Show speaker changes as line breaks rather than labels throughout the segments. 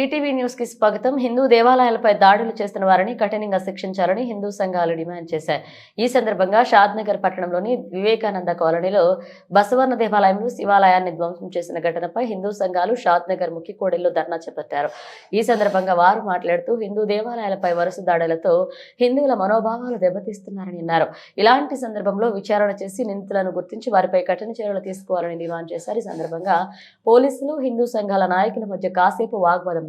Shri TV న్యూస్కి స్వాగతం. హిందూ దేవాలయాలపై దాడులు చేస్తున్న వారిని కఠినంగా శిక్షించాలని హిందూ సంఘాలు డిమాండ్ చేశాయి. ఈ సందర్భంగా షాద్ నగర్ పట్టణంలోని వివేకానంద కాలనీలో బసవన్న దేవాలయంలో శివాలయాన్ని ధ్వంసం చేసిన ఘటనపై హిందూ సంఘాలు షాద్ నగర్ ముఖ్య కోడెల్లో ధర్నా చేపట్టారు. ఈ సందర్భంగా వారు మాట్లాడుతూ హిందూ దేవాలయాలపై వరుస దాడులతో హిందువుల మనోభావాలు దెబ్బతీస్తున్నారని అన్నారు. ఇలాంటి సందర్భంలో విచారణ చేసి నిందితులను గుర్తించి వారిపై కఠిన చర్యలు తీసుకోవాలని డిమాండ్ చేశారు. ఈ సందర్భంగా పోలీసులు హిందూ సంఘాల నాయకుల మధ్య కాసేపు వాగ్వాదం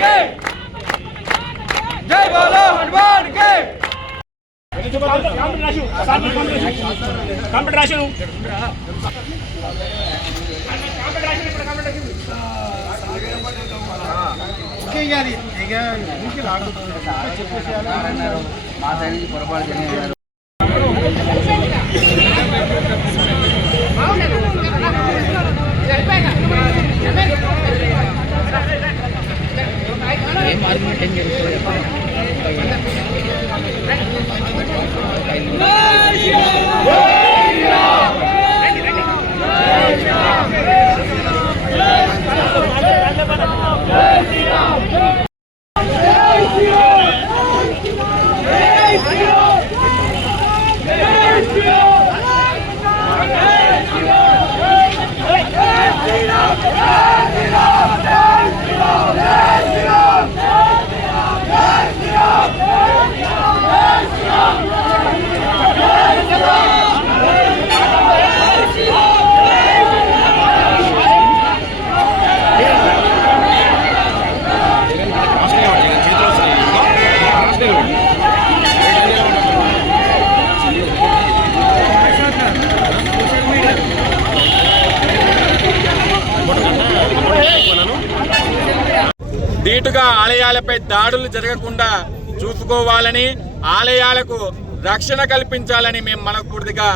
के जय बोलो हनुमान के
కంప్యూటర్ రాశాను
ఇక ఇక ఇంటికి
ధీటుగా ఆలయాలపై దాడులు జరగకుండా చూసుకోవాలని ఆలయాలకు రక్షణ కల్పించాలని మేము మనస్ఫూర్తిగా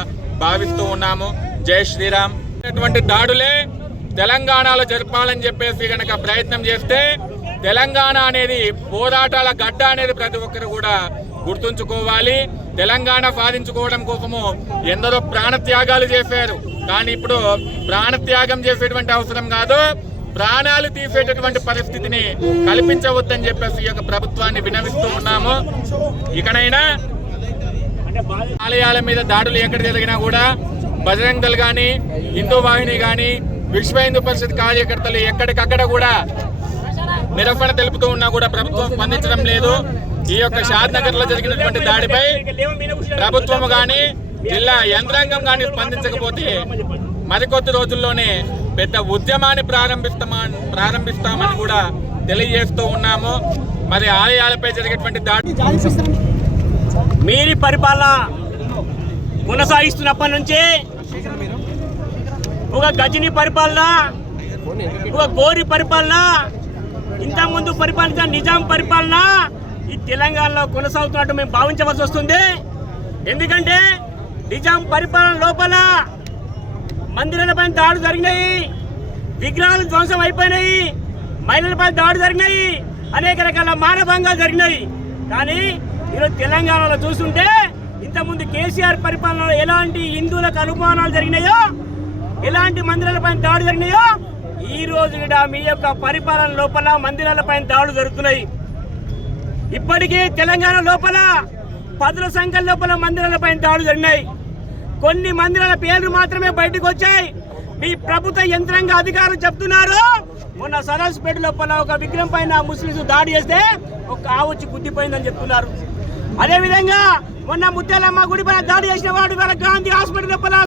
భావిస్తూ ఉన్నాము. జై శ్రీరామ్. అటువంటి దాడులే తెలంగాణలో జరపాలని చెప్పేసి కనుక ప్రయత్నం చేస్తే తెలంగాణ అనేది పోరాటాల గడ్డ అనేది ప్రతి ఒక్కరు కూడా గుర్తుంచుకోవాలి. తెలంగాణ సాధించుకోవడం కోసము ఎందరో ప్రాణత్యాగాలు చేశారు. కానీ ఇప్పుడు ప్రాణత్యాగం చేసేటువంటి అవసరం కాదు. ప్రాణాలు తీసేటటువంటి పరిస్థితిని కల్పించవద్దని చెప్పేసి ఈ యొక్క ప్రభుత్వాన్ని వినవిస్తూ ఉన్నాము. ఇకనైనా ఆలయాల మీద దాడులు ఎక్కడ జరిగినా కూడా బజరంగ్ దళ్ కానీ హిందూ వాహిని కానీ విశ్వ హిందూ పరిషత్ కార్యకర్తలు ఎక్కడికక్కడ కూడా నిరసన తెలుపుతూ ఉన్నా కూడా ప్రభుత్వం స్పందించడం లేదు. ఈ యొక్క షాద్నగర్లో జరిగినటువంటి దాడిపై ప్రభుత్వం కానీ జిల్లా యంత్రాంగం కానీ స్పందించకపోతే మరికొద్ది రోజుల్లోనే పెద్ద ఉద్యమాన్ని ప్రారంభిస్తామా ప్రారంభిస్తామని కూడా తెలియజేస్తూ ఉన్నాము. మరి ఆలయాలపై జరిగేటువంటి దాడి
మీరి పరిపాలన కొనసాగిస్తున్నప్పటి నుంచి ఒక గజని పరిపాలన ఒక గోరి పరిపాలన ఇంతకుముందు పరిపాలించిన నిజాం పరిపాలన ఈ తెలంగాణలో కొనసాగుతున్నట్టు మేము భావించవలసి వస్తుంది. ఎందుకంటే నిజాం పరిపాలన లోపల మందిరాలపై దాడులు జరిగినాయి. విగ్రహాలు ధ్వంసం అయిపోయినాయి. మహిళలపై దాడులు జరిగినాయి. అనేక రకాల మానభంగాలు జరిగినాయి. కానీ ఈరోజు తెలంగాణలో చూస్తుంటే ఇంతకుముందు కేసీఆర్ పరిపాలనలో ఎలాంటి హిందువులకు అనుమానాలు జరిగినాయో ఎలాంటి మందిరాలపై దాడులు జరిగినాయో ఈ రోజు మీ యొక్క పరిపాలన లోపల మందిరాలపై దాడులు జరుగుతున్నాయి. ఇప్పటికీ తెలంగాణ లోపల పదుల సంఖ్య లోపల మందిరాలపై దాడులు జరిగినాయి. కొన్ని మందిరాల పేర్లు మాత్రమే బయటకు వచ్చాయి. మీ ప్రభుత్వ యంత్రాంగ అధికారులు చెప్తున్నారు మొన్న సరస్పేట లోపల ఒక విగ్రహం పైన ముస్లింస్ దాడి చేస్తే ఒక ఆవొచ్చి గుద్దిపోయిందని చెప్తున్నారు. అదే విధంగా మొన్న ముత్యాలమ్మ గుడి పైన దాడి చేసిన వాడు ఇవాళ గాంధీ హాస్పిటల్ లోపల